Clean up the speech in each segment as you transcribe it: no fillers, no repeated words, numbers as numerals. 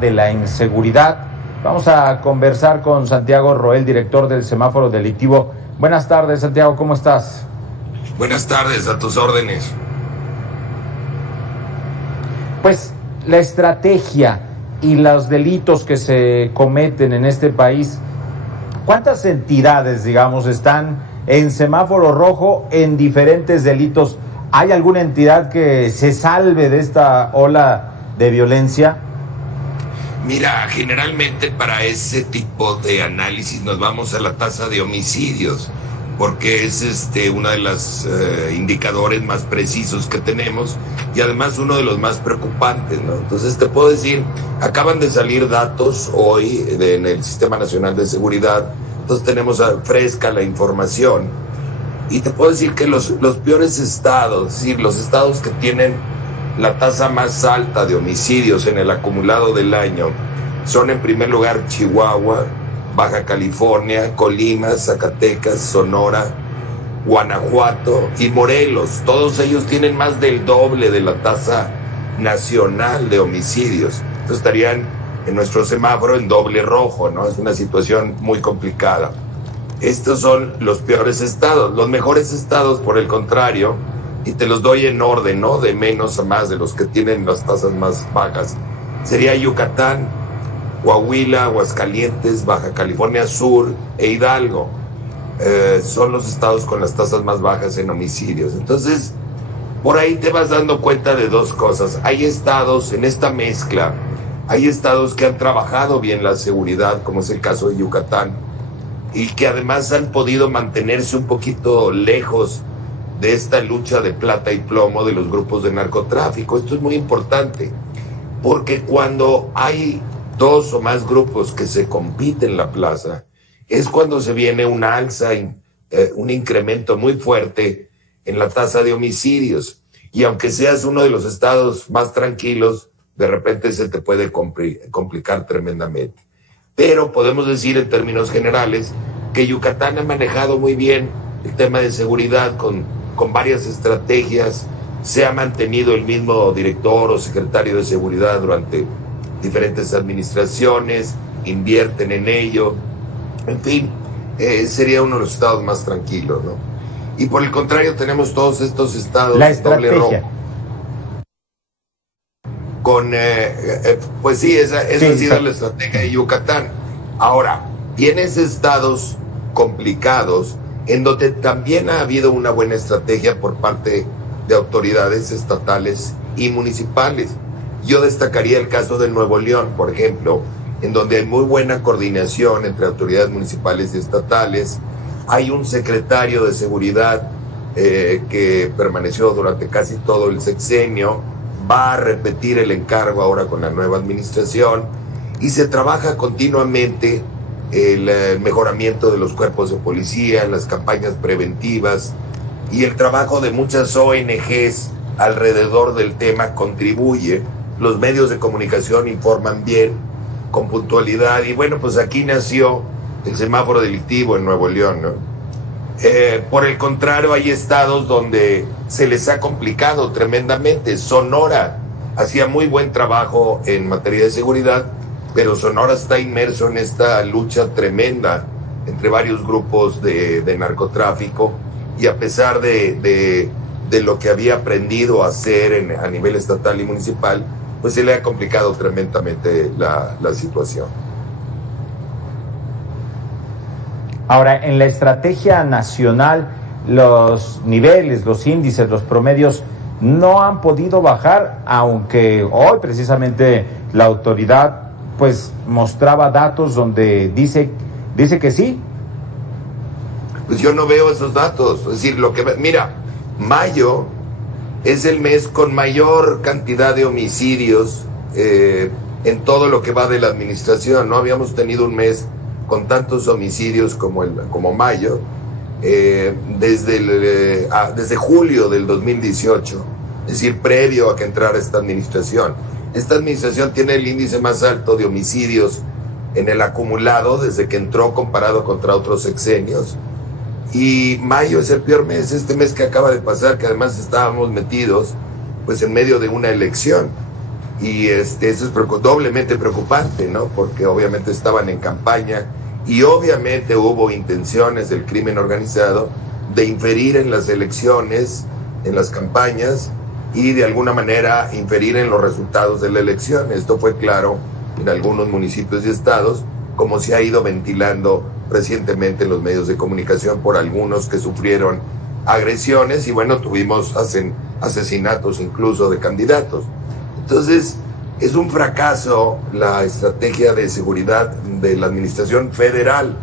de la inseguridad. Vamos a conversar con Santiago Roel, director del Semáforo Delictivo. Buenas tardes, Santiago, ¿cómo estás? Buenas tardes, a tus órdenes. Pues la estrategia y los delitos que se cometen en este país, ¿cuántas entidades, digamos, están en semáforo rojo en diferentes delitos? ¿Hay alguna entidad que se salve de esta ola de violencia? Mira, generalmente para ese tipo de análisis nos vamos a la tasa de homicidios, porque es uno de los indicadores más precisos que tenemos y además uno de los más preocupantes, ¿no? Entonces te puedo decir, acaban de salir datos hoy en el Sistema Nacional de Seguridad, entonces tenemos fresca la información y te puedo decir que los peores estados, es decir, los estados que tienen la tasa más alta de homicidios en el acumulado del año son en primer lugar Chihuahua, Baja California, Colima, Zacatecas, Sonora, Guanajuato y Morelos. Todos ellos tienen más del doble de la tasa nacional de homicidios. Entonces estarían en nuestro semáforo en doble rojo, ¿no? Es una situación muy complicada. Estos son los peores estados. Los mejores estados, por el contrario, y te los doy en orden, ¿no? De menos a más, de los que tienen las tasas más bajas, sería Yucatán, Coahuila, Aguascalientes, Baja California Sur e Hidalgo. Son los estados con las tasas más bajas en homicidios. Entonces, por ahí te vas dando cuenta de dos cosas. Hay estados en esta mezcla, hay estados que han trabajado bien la seguridad, como es el caso de Yucatán, y que además han podido mantenerse un poquito lejos de esta lucha de plata y plomo de los grupos de narcotráfico. Esto es muy importante, porque cuando hay dos o más grupos que se compiten en la plaza, es cuando se viene una alza, un incremento muy fuerte en la tasa de homicidios. Y aunque seas uno de los estados más tranquilos, de repente se te puede complicar tremendamente. Pero podemos decir en términos generales que Yucatán ha manejado muy bien el tema de seguridad con varias estrategias. Se ha mantenido el mismo director o secretario de seguridad durante diferentes administraciones, invierten en ello, en fin, sería uno de los estados más tranquilos, ¿no? Y por el contrario tenemos todos estos estados doble rojo. Pues sí, esa ha sido la estrategia de Yucatán. Ahora, tienes estados complicados en donde también ha habido una buena estrategia por parte de autoridades estatales y municipales. Yo destacaría el caso de Nuevo León, por ejemplo, en donde hay muy buena coordinación entre autoridades municipales y estatales. Hay un secretario de seguridad que permaneció durante casi todo el sexenio, va a repetir el encargo ahora con la nueva administración y se trabaja continuamente el mejoramiento de los cuerpos de policía, las campañas preventivas y el trabajo de muchas ONGs alrededor del tema contribuye. Los medios de comunicación informan bien, con puntualidad, y bueno, pues aquí nació el semáforo delictivo en Nuevo León, ¿no? Por el contrario, hay estados donde se les ha complicado tremendamente. Sonora hacía muy buen trabajo en materia de seguridad, pero Sonora está inmerso en esta lucha tremenda entre varios grupos de narcotráfico, y a pesar de lo que había aprendido a hacer a nivel estatal y municipal, pues se le ha complicado tremendamente la situación. Ahora, en la estrategia nacional, los niveles, los índices, los promedios no han podido bajar, aunque hoy precisamente la autoridad pues mostraba datos donde dice que sí. Pues yo no veo esos datos. Es decir, mira, mayo es el mes con mayor cantidad de homicidios en todo lo que va de la administración. No habíamos tenido un mes con tantos homicidios como mayo desde julio del 2018, es decir, previo a que entrara esta administración. Esta administración tiene el índice más alto de homicidios en el acumulado desde que entró comparado contra otros sexenios. Y mayo es el peor mes, este mes que acaba de pasar, que además estábamos metidos pues en medio de una elección. Y eso es doblemente preocupante, ¿no? Porque obviamente estaban en campaña y obviamente hubo intenciones del crimen organizado de inferir en las elecciones, en las campañas, y de alguna manera inferir en los resultados de la elección. Esto fue claro en algunos municipios y estados, como se ha ido ventilando recientemente en los medios de comunicación por algunos que sufrieron agresiones y bueno, tuvimos asesinatos incluso de candidatos. Entonces, es un fracaso la estrategia de seguridad de la administración federal,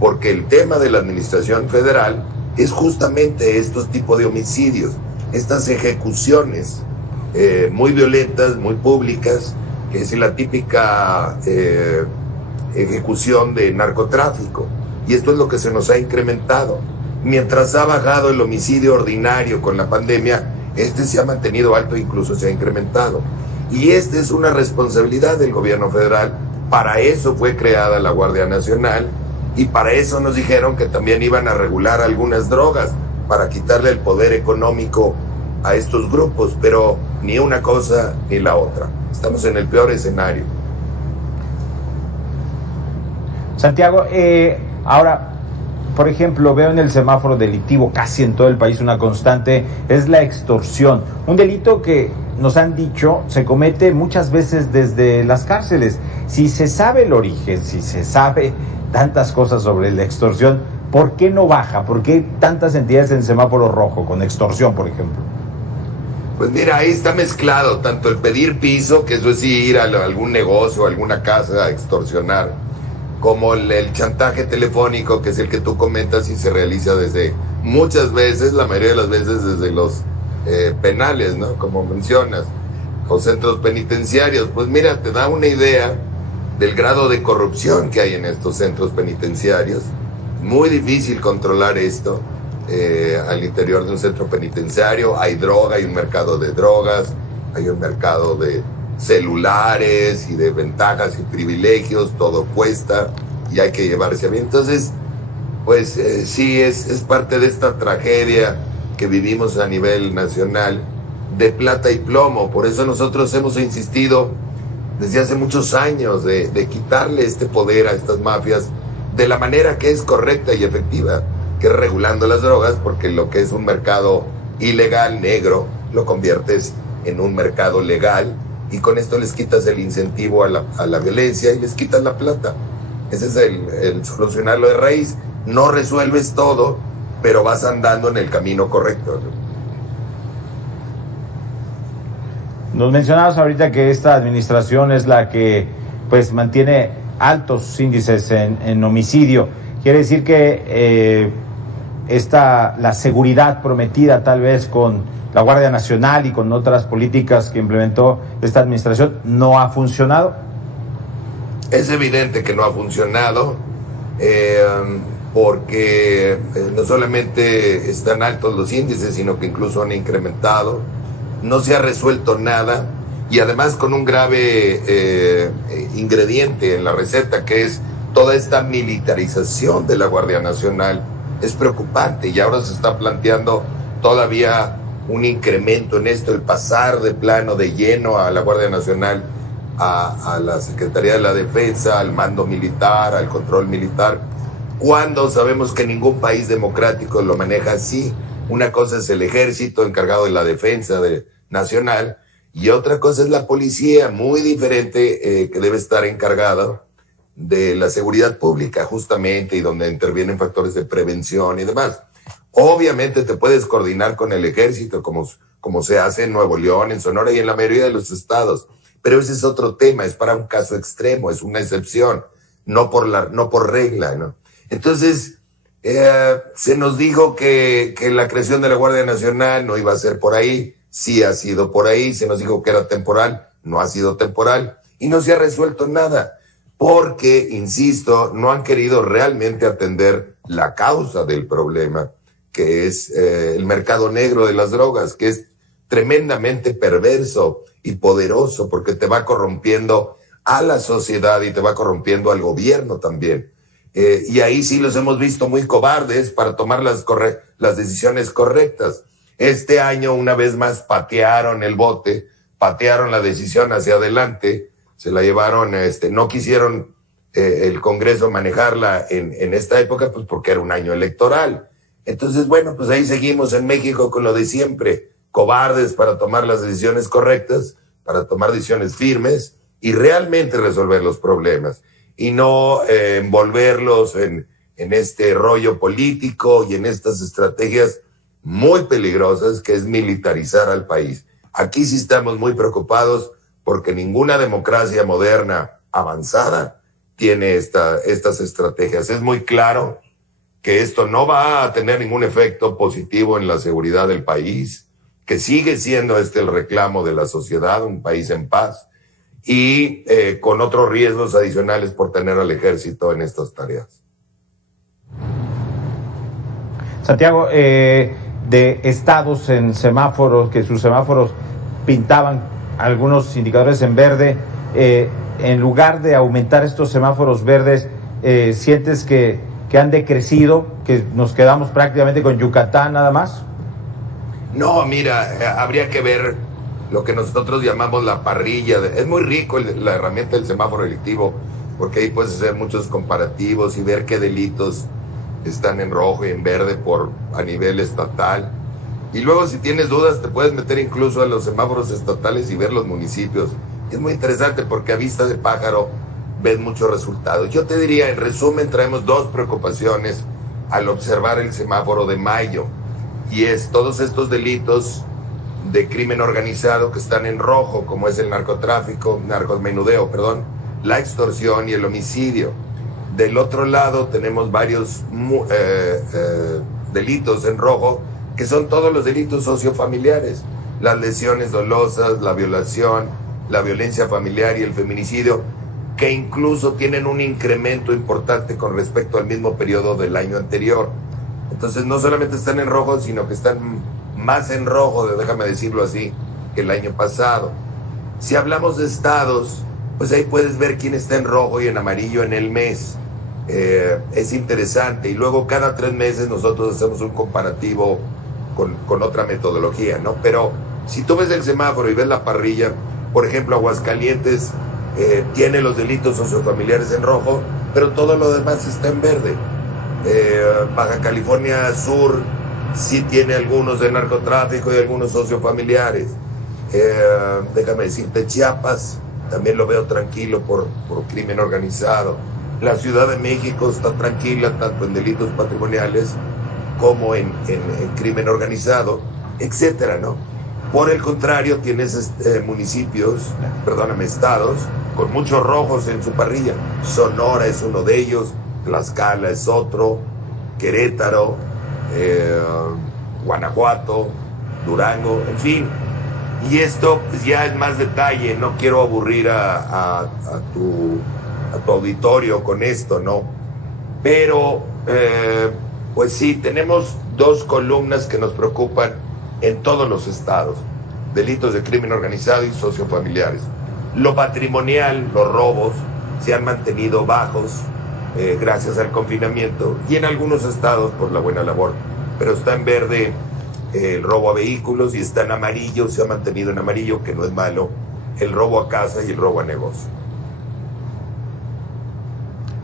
porque el tema de la administración federal es justamente estos tipos de homicidios, estas ejecuciones muy violentas, muy públicas, que es la típica ejecución de narcotráfico. Y esto es lo que se nos ha incrementado. Mientras ha bajado el homicidio ordinario con la pandemia, se ha mantenido alto, incluso se ha incrementado. Y esta es una responsabilidad del gobierno federal. Para eso fue creada la Guardia Nacional y para eso nos dijeron que también iban a regular algunas drogas, para quitarle el poder económico a estos grupos, pero ni una cosa ni la otra. Estamos en el peor escenario. Santiago, ahora, por ejemplo, veo en el semáforo delictivo casi en todo el país una constante, es la extorsión. Un delito que nos han dicho se comete muchas veces desde las cárceles. Si se sabe el origen, si se sabe tantas cosas sobre la extorsión, ¿por qué no baja? ¿Por qué tantas entidades en semáforo rojo con extorsión, por ejemplo? Pues mira, ahí está mezclado tanto el pedir piso, que eso es ir a algún negocio, a alguna casa a extorsionar, como el chantaje telefónico, que es el que tú comentas y se realiza desde muchas veces, la mayoría de las veces desde los penales, ¿no? Como mencionas, o centros penitenciarios. Pues mira, te da una idea del grado de corrupción que hay en estos centros penitenciarios. Muy difícil controlar esto al interior de un centro penitenciario. Hay droga, hay un mercado de drogas, hay un mercado de celulares y de ventajas y privilegios, todo cuesta y hay que llevarse bien. Entonces, pues sí, es parte de esta tragedia que vivimos a nivel nacional de plata y plomo. Por eso nosotros hemos insistido desde hace muchos años de quitarle este poder a estas mafias de la manera que es correcta y efectiva, que es regulando las drogas, porque lo que es un mercado ilegal, negro, lo conviertes en un mercado legal y con esto les quitas el incentivo a la violencia y les quitas la plata. Ese es el solucionarlo de raíz. No resuelves todo, pero vas andando en el camino correcto. Nos mencionabas ahorita que esta administración es la que pues mantiene altos índices en homicidio. Quiere decir que la seguridad prometida tal vez con la Guardia Nacional y con otras políticas que implementó esta administración no ha funcionado. Es evidente que no ha funcionado porque no solamente están altos los índices, sino que incluso han incrementado. No se ha resuelto nada y además con un grave ingrediente en la receta, que es toda esta militarización de la Guardia Nacional. Es preocupante y ahora se está planteando todavía un incremento en esto, el pasar de plano de lleno a la Guardia Nacional, a la Secretaría de la Defensa, al mando militar, al control militar, cuando sabemos que ningún país democrático lo maneja así. Una cosa es el ejército encargado de la defensa nacional y otra cosa es la policía, muy diferente, que debe estar encargada de la seguridad pública justamente y donde intervienen factores de prevención y demás. Obviamente te puedes coordinar con el ejército como se hace en Nuevo León, en Sonora y en la mayoría de los estados, pero ese es otro tema, es para un caso extremo, es una excepción, no por regla, ¿no? Entonces, se nos dijo que la creación de la Guardia Nacional no iba a ser por ahí, sí ha sido por ahí, se nos dijo que era temporal, no ha sido temporal y no se ha resuelto nada, porque, insisto, no han querido realmente atender la causa del problema, que es el mercado negro de las drogas, que es tremendamente perverso y poderoso porque te va corrompiendo a la sociedad y te va corrompiendo al gobierno también. Y ahí sí los hemos visto muy cobardes para tomar las decisiones correctas. Este año una vez más patearon el bote patearon la decisión hacia adelante, se la llevaron, no quisieron el Congreso manejarla en esta época, pues porque era un año electoral. Entonces, bueno, pues ahí seguimos en México con lo de siempre, cobardes para tomar las decisiones correctas, para tomar decisiones firmes y realmente resolver los problemas, y no envolverlos en este rollo político y en estas estrategias muy peligrosas que es militarizar al país. Aquí sí estamos muy preocupados porque ninguna democracia moderna avanzada tiene estas estrategias. Es muy claro que esto no va a tener ningún efecto positivo en la seguridad del país, que sigue siendo el reclamo de la sociedad, un país en paz, y con otros riesgos adicionales por tener al ejército en estas tareas. Santiago, de estados en semáforos, que sus semáforos pintaban algunos indicadores en verde, en lugar de aumentar estos semáforos verdes, ¿sientes que han decrecido, que nos quedamos prácticamente con Yucatán nada más? No, mira, habría que ver lo que nosotros llamamos la parrilla. Es muy rico la herramienta del semáforo delictivo, porque ahí puedes hacer muchos comparativos y ver qué delitos están en rojo y en verde a nivel estatal. Y luego, si tienes dudas, te puedes meter incluso a los semáforos estatales y ver los municipios. Es muy interesante porque a vista de pájaro ves muchos resultados. Yo te diría, en resumen, traemos dos preocupaciones al observar el semáforo de mayo, y es todos estos delitos de crimen organizado que están en rojo, como es el narcomenudeo, la extorsión y el homicidio. Del otro lado tenemos varios delitos en rojo, que son todos los delitos sociofamiliares, las lesiones dolosas, la violación, la violencia familiar y el feminicidio, que incluso tienen un incremento importante con respecto al mismo periodo del año anterior. Entonces no solamente están en rojo, sino que están más en rojo, déjame decirlo así, que el año pasado. Si hablamos de estados, pues ahí puedes ver quién está en rojo y en amarillo en el mes. Es interesante, y luego cada 3 meses nosotros hacemos un comparativo con otra metodología, ¿no? Pero si tú ves el semáforo y ves la parrilla, por ejemplo, Aguascalientes tiene los delitos sociofamiliares en rojo, pero todo lo demás está en verde. Baja California Sur sí tiene algunos de narcotráfico y algunos sociofamiliares. Déjame decirte, Chiapas también lo veo tranquilo por crimen organizado. La Ciudad de México está tranquila tanto en delitos patrimoniales como en crimen organizado, etcétera, ¿no? Por el contrario, tienes estados con muchos rojos en su parrilla. Sonora es uno de ellos, Tlaxcala es otro, Querétaro, Guanajuato, Durango, en fin. Y esto pues ya es más detalle, no quiero aburrir a tu auditorio con esto, ¿no? Pero, pues sí, tenemos 2 columnas que nos preocupan en todos los estados: delitos de crimen organizado y sociofamiliares. Lo patrimonial, los robos, se han mantenido bajos gracias al confinamiento, y en algunos estados por la buena labor, pero está en verde el robo a vehículos, y está en amarillo, se ha mantenido en amarillo, que no es malo, el robo a casa y el robo a negocio.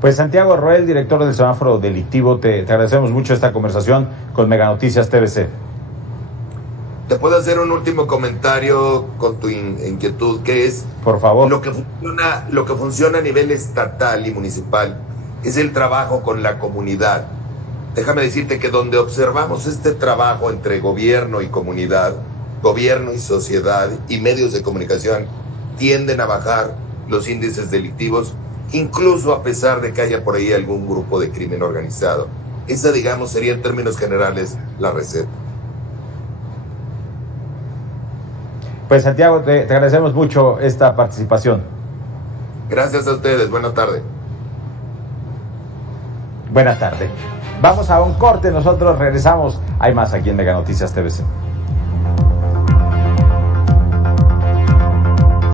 Pues Santiago Roel, director del semáforo delictivo, te agradecemos mucho esta conversación con Mega Noticias TVC. ¿Te puedo hacer un último comentario con tu inquietud? Que es, por favor, lo que funciona a nivel estatal y municipal es el trabajo con la comunidad. Déjame decirte que donde observamos este trabajo entre gobierno y comunidad, gobierno y sociedad y medios de comunicación, tienden a bajar los índices delictivos, incluso a pesar de que haya por ahí algún grupo de crimen organizado. Esa, digamos, sería en términos generales la receta. Pues Santiago, te agradecemos mucho esta participación. Gracias a ustedes, buena tarde. Buena tarde. Vamos a un corte, nosotros regresamos. Hay más aquí en Mega Noticias TVC.